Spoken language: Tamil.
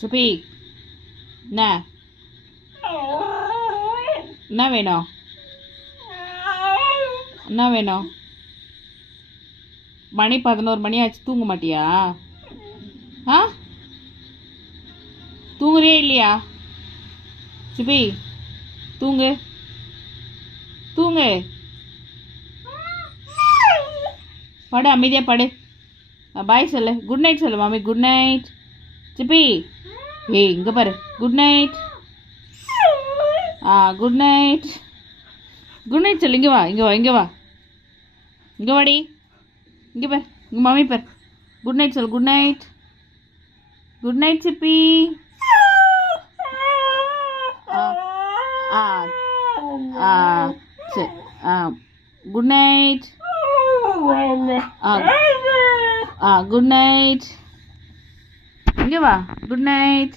சுபி என்ன என்ன வேணும் என்ன வேணும்? மணி 11 மணி ஆச்சு, தூங்க மாட்டியா? ஆ தூங்குறியே இல்லையா? சுபி தூங்கு தூங்கு, படு, அமைதியா படு. பாய் சொல்லு, குட் நைட் சொல்லு மாமி. குட் நைட் சுபி. ஏய் இங்க பாரு, good night. Good night, good night சொல்லு. இங்க வா, இங்க வா, இங்க வா, இங்க வாடி, இங்க பார், இங்க மாமி பார். குட் நைட் சொல்லு. குட் நைட், குட் நைட் சிப்பி. சரி, குட் நைட். Good night. இங்க வா, குட் நைட்.